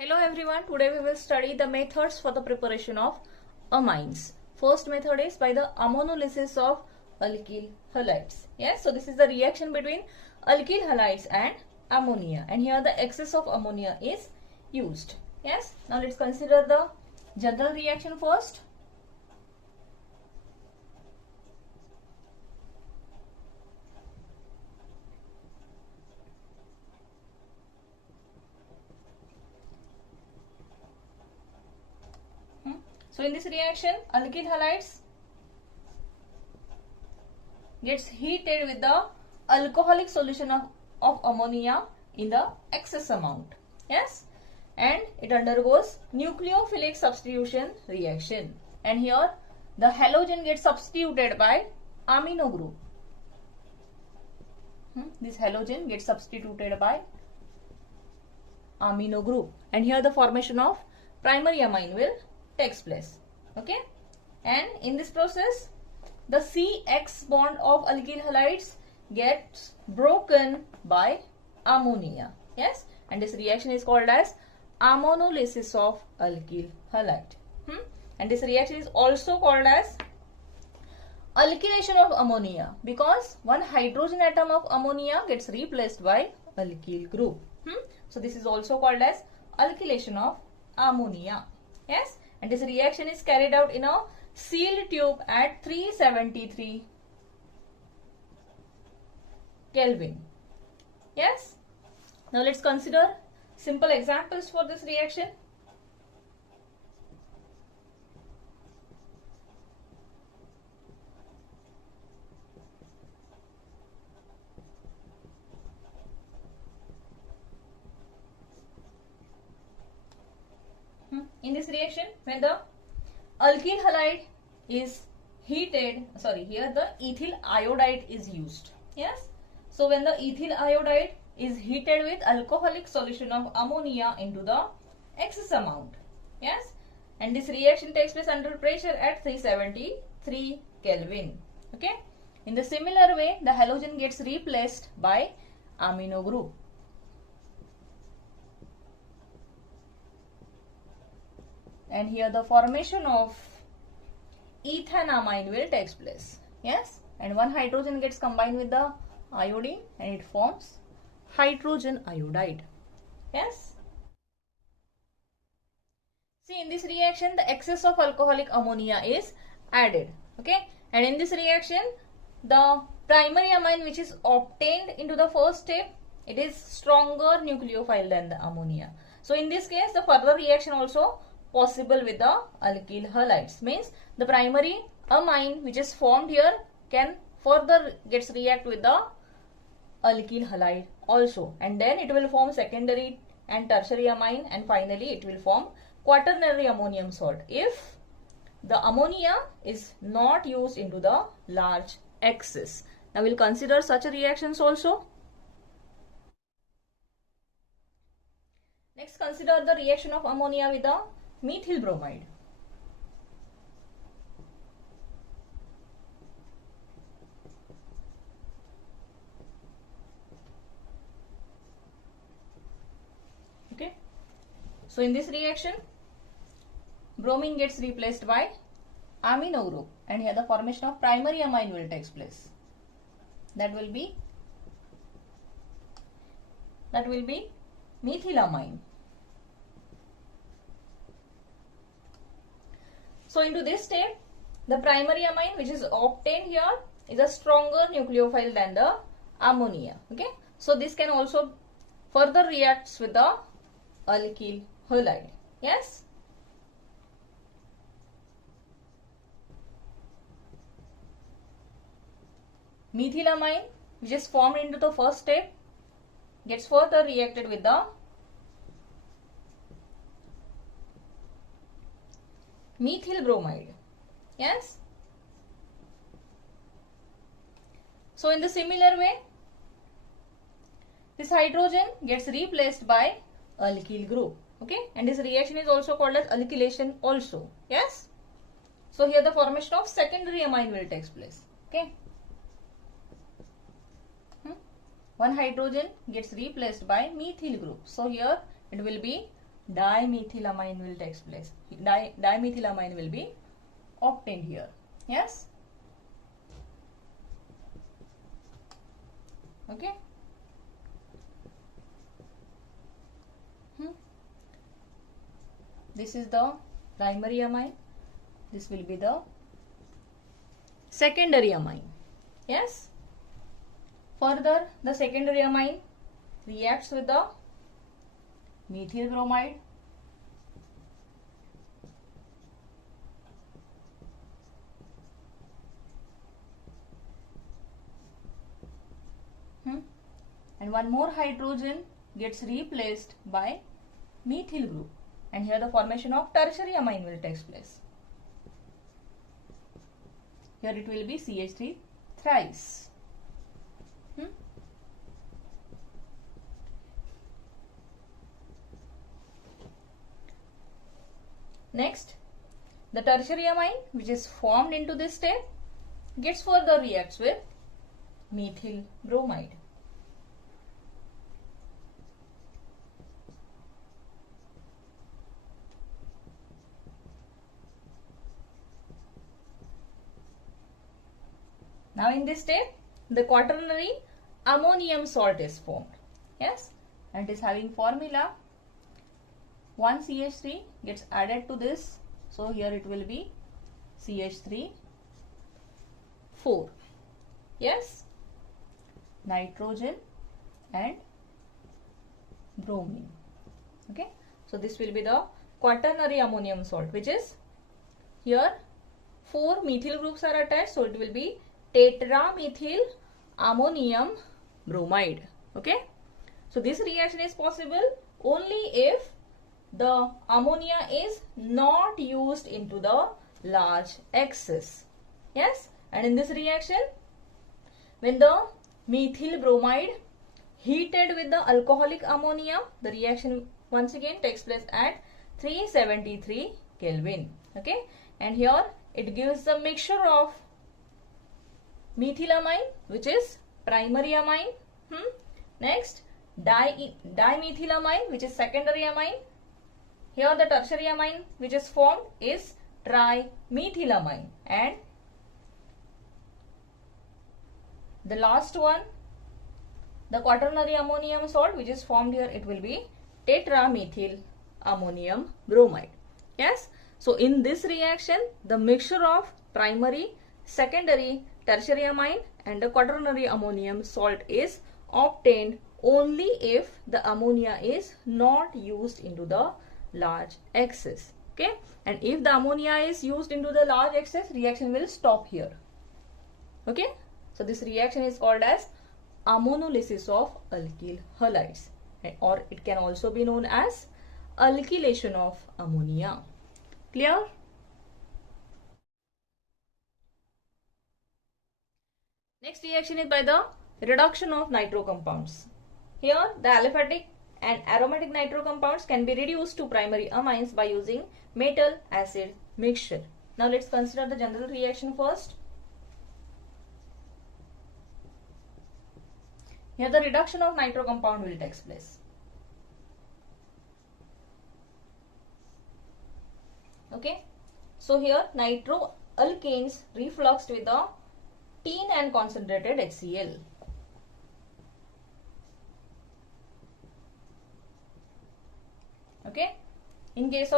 Hello everyone, today we will study the methods for the preparation of amines. First method is by the ammonolysis of alkyl halides. Yes, so this is the reaction between alkyl halides and ammonia, and here the excess of ammonia is used. Yes, now let's consider the general reaction first. So in this reaction, alkyl halides gets heated with the alcoholic solution of ammonia in the excess amount. Yes, and it undergoes nucleophilic substitution reaction, and here the halogen gets substituted by amino group. This halogen gets substituted by amino group, and here the formation of primary amine will takes place. Okay, and in this process the CX bond of alkyl halides gets broken by ammonia. Yes, and this reaction is called as ammonolysis of alkyl halide. And this reaction is also called as alkylation of ammonia because one hydrogen atom of ammonia gets replaced by alkyl group. So this is also called as alkylation of ammonia. Yes, and this reaction is carried out in a sealed tube at 373 Kelvin. Yes, now let's consider simple examples for this reaction. In this reaction, when the alkyl halide is heated, here the ethyl iodide is used. Yes, so when the ethyl iodide is heated with alcoholic solution of ammonia into the excess amount. Yes, and this reaction takes place under pressure at 373 Kelvin. Okay, in the similar way the halogen gets replaced by amino group. And here the formation of ethanamine will take place. Yes, and one hydrogen gets combined with the iodine and it forms hydrogen iodide. Yes, see, in this reaction the excess of alcoholic ammonia is added. Okay, and in this reaction the primary amine which is obtained into the first step, it is stronger nucleophile than the ammonia. So in this case the further reaction also possible with the alkyl halides, means the primary amine which is formed here can further gets react with the alkyl halide also, and then it will form secondary and tertiary amine, and finally it will form quaternary ammonium salt if the ammonia is not used into the large excess. Now we'll consider such reactions also. Next, consider the reaction of ammonia with the methyl bromide. Okay, so in this reaction bromine gets replaced by amino group, and here the formation of primary amine will take place. That will be methylamine. So into this step the primary amine which is obtained here is a stronger nucleophile than the ammonia. Okay, so this can also further reacts with the alkyl halide. Yes, methylamine which is formed into the first step gets further reacted with the methyl bromide. Yes, so in the similar way this hydrogen gets replaced by alkyl group. Okay, and this reaction is also called as alkylation also. Yes, so here the formation of secondary amine will take place. Okay, one hydrogen gets replaced by methyl group, so here it will be dimethylamine will take place. Dimethylamine will be obtained here. Yes. Okay. This is the primary amine. This will be the secondary amine. Yes. Further, the secondary amine reacts with the methyl bromide. And one more hydrogen gets replaced by methyl group, and here the formation of tertiary amine will take place. Here it will be CH3 thrice. Next, the tertiary amine which is formed into this step gets further reacts with methyl bromide. Now in this step, the quaternary ammonium salt is formed. Yes, and it is having formula 1 CH3 gets added to this. So here it will be CH3 4. Yes, nitrogen and bromine. Okay, so this will be the quaternary ammonium salt, which is here 4 methyl groups are attached, so it will be tetramethyl ammonium bromide. Okay, so this reaction is possible only if the ammonia is not used into the large excess. Yes, and in this reaction, when the methyl bromide heated with the alcoholic ammonia, the reaction once again takes place at 373 Kelvin. Okay, and here it gives the mixture of methylamine, which is primary amine. Next, dimethylamine, which is secondary amine. Here the tertiary amine which is formed is trimethylamine, and the last one, the quaternary ammonium salt which is formed here, it will be tetramethyl ammonium bromide. Yes, so in this reaction, the mixture of primary, secondary, tertiary amine and the quaternary ammonium salt is obtained only if the ammonia is not used into the large excess. Okay, and if the ammonia is used into the large excess, reaction will stop here. Okay, so this reaction is called as ammonolysis of alkyl halides, or it can also be known as alkylation of ammonia. Clear? Next reaction is by the reduction of nitro compounds. Here the aliphatic and aromatic nitro compounds can be reduced to primary amines by using metal acid mixture. Now let's consider the general reaction first. Here the reduction of nitro compound will take place. Okay, so here nitro alkanes refluxed with the teen and concentrated HCl. Okay, in place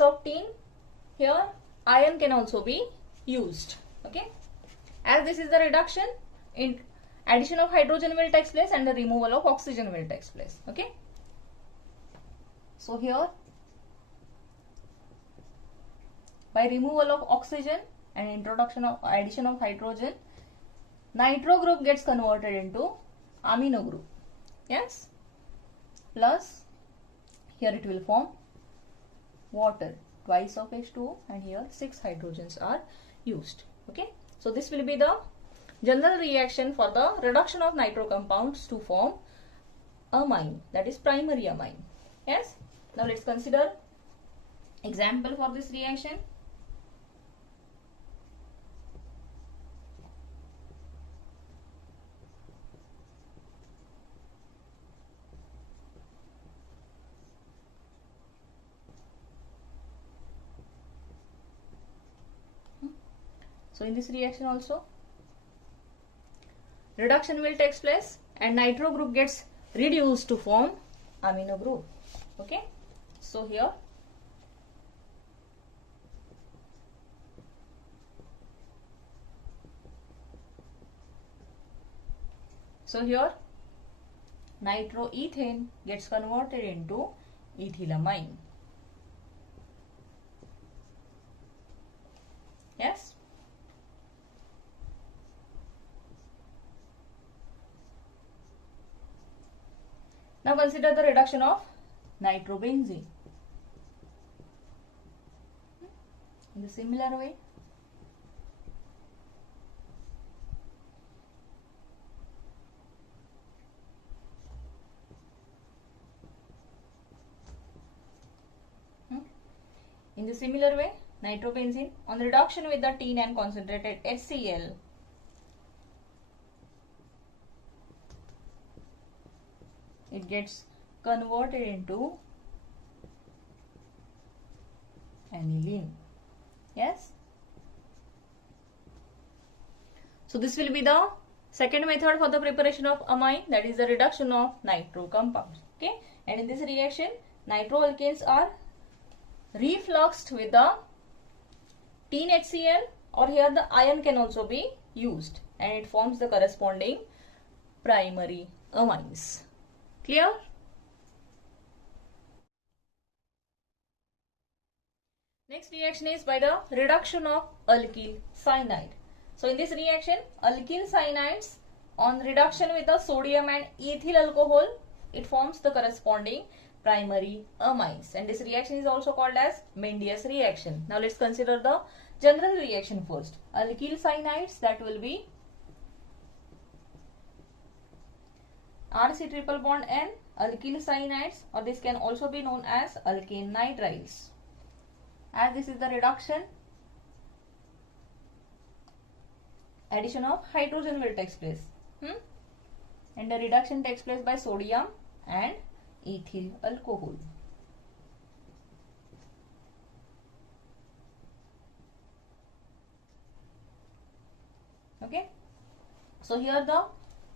of teen, here iron can also be used. Okay, as this is the reduction, in addition of hydrogen will take place and the removal of oxygen will take place. Okay, so here by removal of oxygen and introduction of addition of hydrogen, nitro group gets converted into amino group. Yes, plus here it will form water, twice of H2O, and here 6 hydrogens are used. Okay, so this will be the general reaction for the reduction of nitro compounds to form amine, that is primary amine. Yes, now let's consider example for this reaction. So in this reaction also reduction will take place and nitro group gets reduced to form amino group. Okay, so here nitroethane gets converted into ethylamine. Yes. Now consider the reduction of nitrobenzene. In the similar way, nitrobenzene on reduction with the teen and concentrated HCl it gets converted into aniline. Yes. So this will be the second method for the preparation of amine, that is the reduction of nitro compounds. Okay, and in this reaction nitroalkanes are refluxed with the teen HCl, or here the ion can also be used, and it forms the corresponding primary amines. Clear? Next reaction is by the reduction of alkyl cyanide. So in this reaction, alkyl cyanides on reduction with the sodium and ethyl alcohol, it forms the corresponding primary amines, and this reaction is also called as Mendius reaction. Now let's consider the general reaction first. Alkyl cyanides, that will be RC triple bond N, alkyl cyanides, or this can also be known as alkane nitriles. As this is the reduction, addition of hydrogen will take place, and the reduction takes place by sodium and ethyl alcohol. Okay, so here the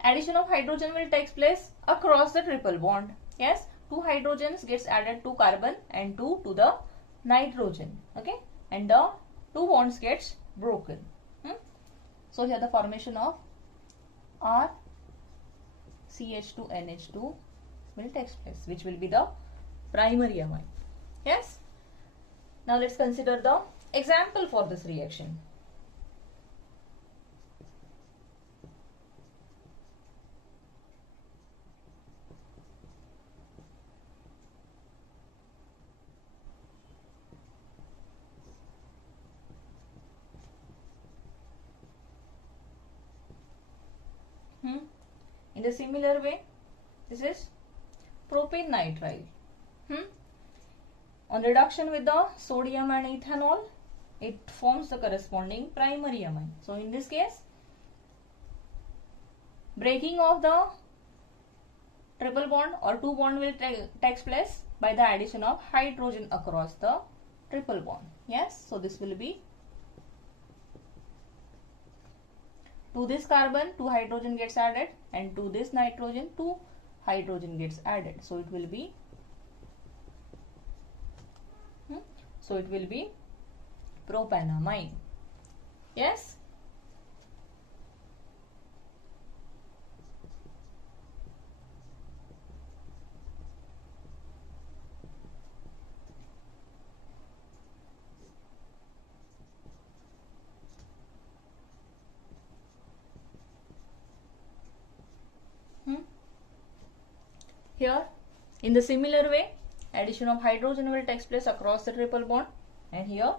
addition of hydrogen will take place across the triple bond. Yes, 2 hydrogens gets added to carbon and 2 to the nitrogen. Okay, and the 2 bonds gets broken. So here the formation of RCH2NH2 will take place, which will be the primary amine. Yes. Now let's consider the example for this reaction. In the similar way, this is propane nitrile. On reduction with the sodium and ethanol, it forms the corresponding primary amine. So in this case, breaking of the triple bond or 2 bond will takes place by the addition of hydrogen across the triple bond. Yes, so this will be to this carbon 2 hydrogen gets added, and to this nitrogen 2 hydrogen gets added. So it will be propanamine. Yes. Here, in the similar way, addition of hydrogen will take place across the triple bond, and here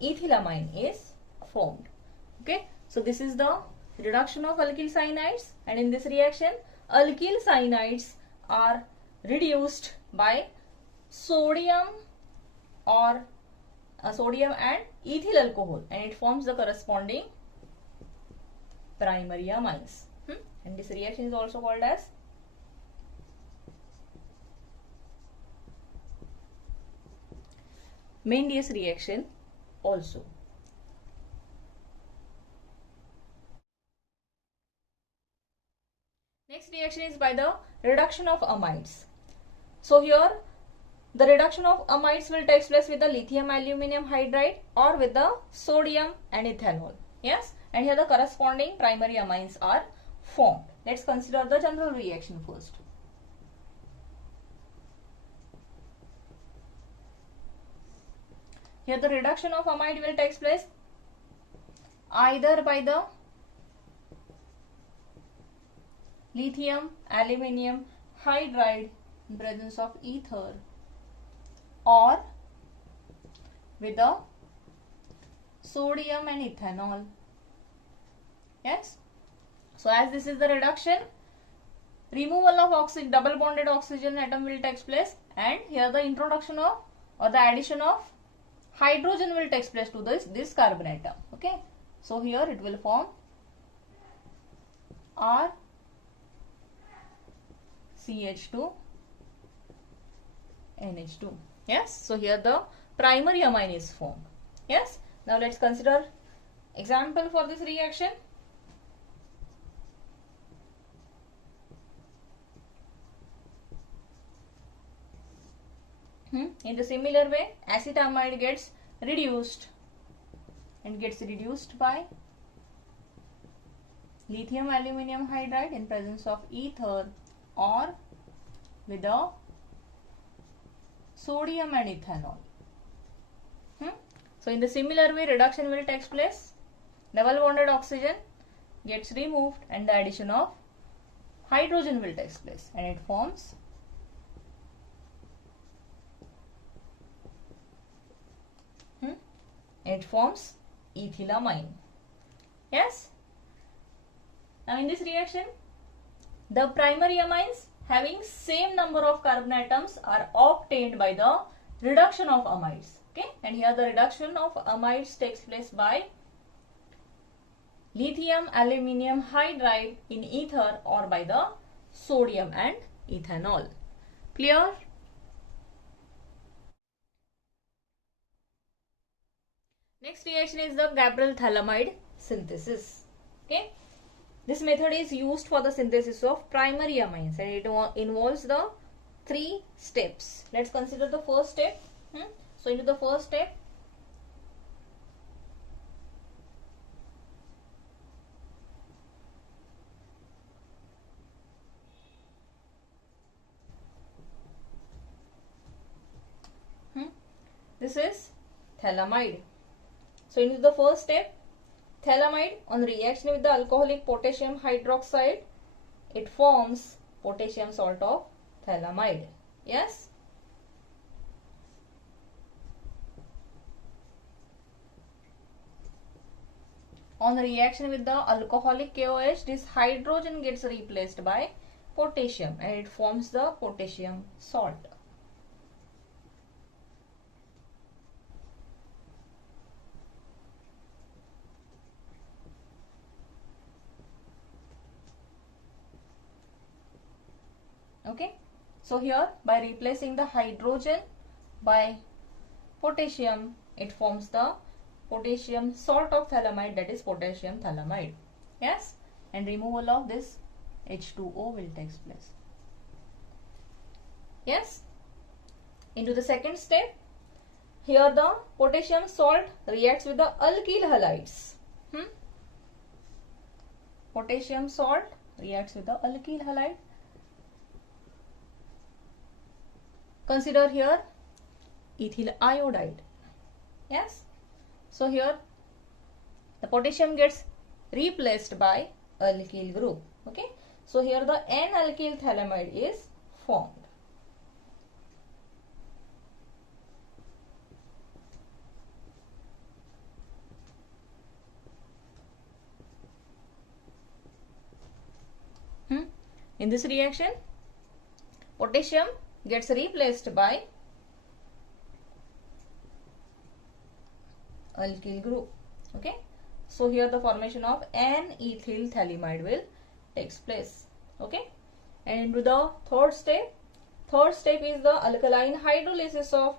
ethylamine is formed. Okay, so this is the reduction of alkyl cyanides, and in this reaction, alkyl cyanides are reduced by sodium or sodium and ethyl alcohol, and it forms the corresponding primary amines. And this reaction is also called as Mendes reaction also. Next reaction is by the reduction of amides. So here the reduction of amides will take place with the lithium aluminum hydride or with the sodium and ethanol. Yes, and here the corresponding primary amines are formed. Let's consider the general reaction first. Here the reduction of amide will take place either by the lithium aluminum hydride in presence of ether or with the sodium and ethanol. Yes. So as this is the reduction, removal of oxygen, double bonded oxygen atom will take place, and here the introduction of or the addition of hydrogen will take place to this carbon atom. Okay. So here it will form RCH2 NH2. Yes. So here the primary amine is formed. Yes. Now let's consider example for this reaction. In the similar way, acetamide gets reduced by lithium aluminum hydride in presence of ether or with the sodium and ethanol. So in the similar way, reduction will take place. Double bonded oxygen gets removed and the addition of hydrogen will take place, and it forms ethylamine. Yes. Now in this reaction, the primary amines having same number of carbon atoms are obtained by the reduction of amides. Okay, and here the reduction of amides takes place by lithium aluminum hydride in ether or by the sodium and ethanol. Clear? Next reaction is the Gabral thalamide synthesis. Okay, this method is used for the synthesis of primary amines and it involves the 3 steps. Let's consider the first step. So into the first step, this is thalamide. So into the first step, thalamide on reaction with the alcoholic potassium hydroxide, it forms potassium salt of thalamide. Yes. On reaction with the alcoholic KOH, this hydrogen gets replaced by potassium and it forms the potassium salt. Okay, so here by replacing the hydrogen by potassium, it forms the potassium salt of thalamide, that is potassium thalamide. Yes, and removal of this H2O will take place. Yes, into the second step, here the potassium salt reacts with the alkyl halides. Potassium salt reacts with the alkyl halide. Consider here ethyl iodide. Yes. So here the potassium gets replaced by alkyl group. Okay. So here the N-alkyl thalamide is formed. In this reaction, potassium gets replaced by alkyl group. Okay, so here the formation of N-ethyl thalamide will takes place. Okay, and into the third step is the alkaline hydrolysis of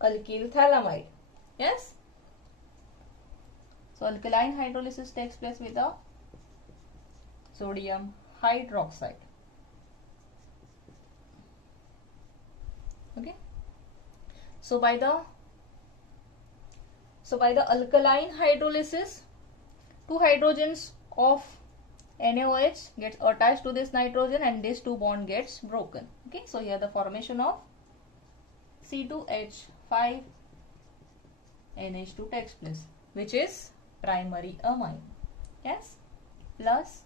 alkyl thalamide. Yes. So alkaline hydrolysis takes place with the sodium hydroxide. Okay. So by the alkaline hydrolysis, two hydrogens of NaOH gets attached to this nitrogen and this two bond gets broken. Okay. So here the formation of C2H5NH2 takes place, which is primary amine. Yes. Plus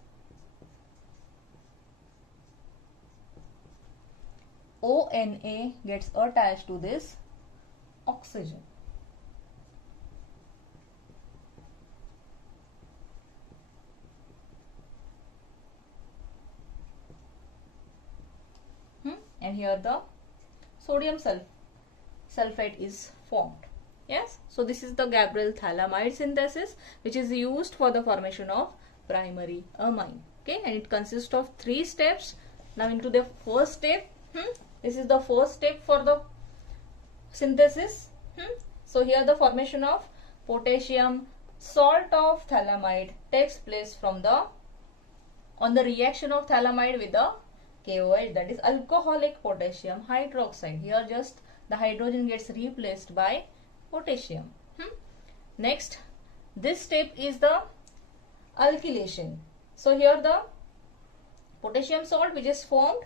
ONA gets attached to this oxygen. And here the sodium sulfate is formed. Yes. So this is the Gabriel thalamide synthesis, which is used for the formation of primary amine. Okay. And it consists of 3 steps. Now into the first step. This is the first step for the synthesis. So here the formation of potassium salt of thalamide takes place on the reaction of thalamide with the KOH, that is alcoholic potassium hydroxide. Here just the hydrogen gets replaced by potassium. Next, this step is the alkylation. So here the potassium salt which is formed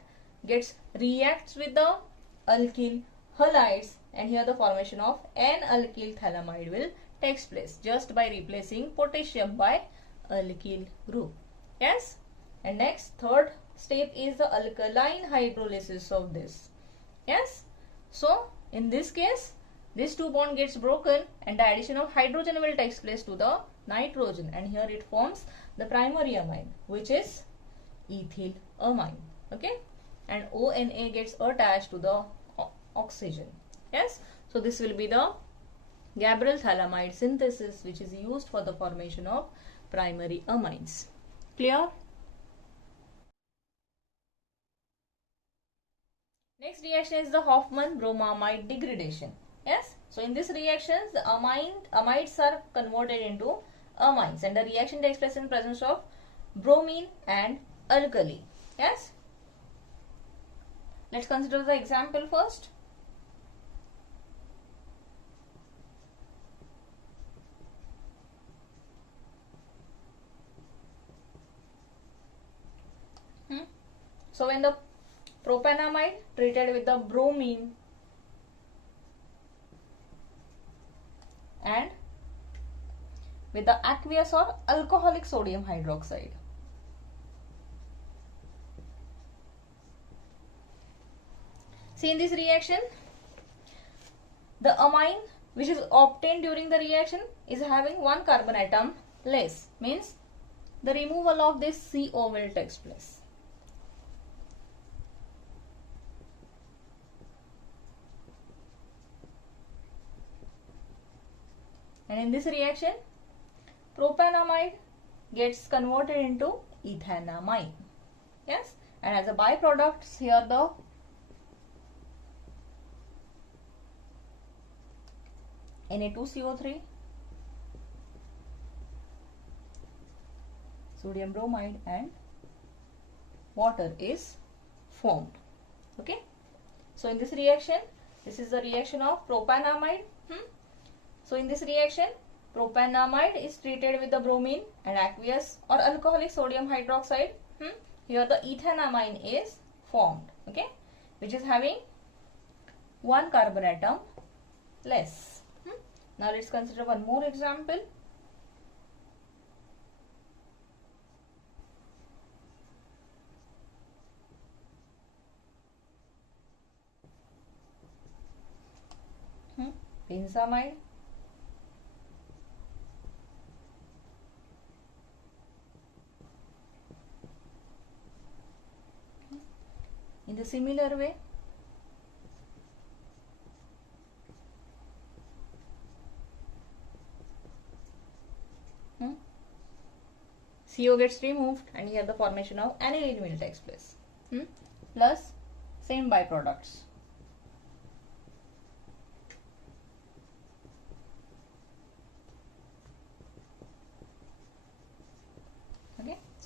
reacts with the alkyl halides, and here the formation of N-alkyl thalamide will takes place just by replacing potassium by alkyl group. Yes. And next, third step is the alkaline hydrolysis of this. Yes. So in this case, this two bond gets broken and the addition of hydrogen will takes place to the nitrogen, and here it forms the primary amine, which is ethyl amine. Okay. And ONA gets attached to the oxygen. Yes. So this will be the Gabriel thalamide synthesis, which is used for the formation of primary amines. Clear? Next reaction is the Hofmann bromamide degradation. Yes. So in this reaction, the amides are converted into amines, and the reaction takes place in presence of bromine and alkali. Yes. Let's consider the example first. So when the propanamide treated with the bromine and with the aqueous or alcoholic sodium hydroxide. See, in this reaction, the amine which is obtained during the reaction is having one carbon atom less, means the removal of this CO will take place. And in this reaction, propanamide gets converted into ethanamine. Yes. And as a byproduct, here the Na2CO3, sodium bromide and water is formed. Okay. So in this reaction, this is the reaction of propanamide. So in this reaction, propanamide is treated with the bromine and aqueous or alcoholic sodium hydroxide. Here the ethanamine is formed, okay, which is having one carbon atom less. Now let's consider one more example. Benzamide. In the similar way, CO gets removed and here the formation of aniline will takes place. Plus same byproducts.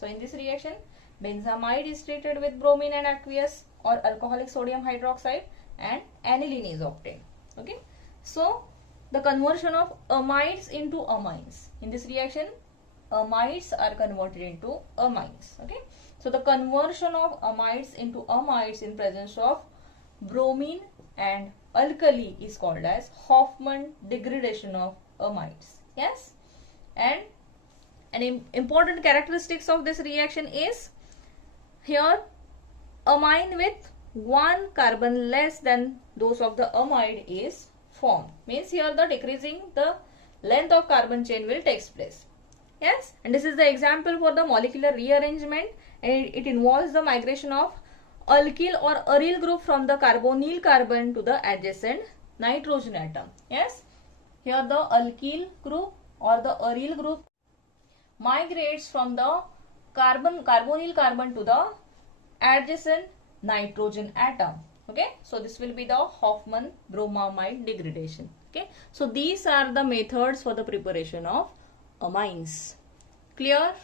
So in this reaction, benzamide is treated with bromine and aqueous or alcoholic sodium hydroxide and aniline is obtained. Okay. So the conversion of amides into amines. In this reaction, amides are converted into amines. Okay. So the conversion of amides into amides in presence of bromine and alkali is called as Hofmann degradation of amides. Yes. And an important characteristics of this reaction is here amine with one carbon less than those of the amide is formed. Means here the decreasing the length of carbon chain will takes place. Yes, and this is the example for the molecular rearrangement, and it involves the migration of alkyl or aryl group from the carbonyl carbon to the adjacent nitrogen atom. Yes, here the alkyl group or the aryl group migrates from the carbonyl carbon to the adjacent nitrogen atom. Okay, so this will be the Hofmann bromamide degradation. Okay, so these are the methods for the preparation of amines. Clear?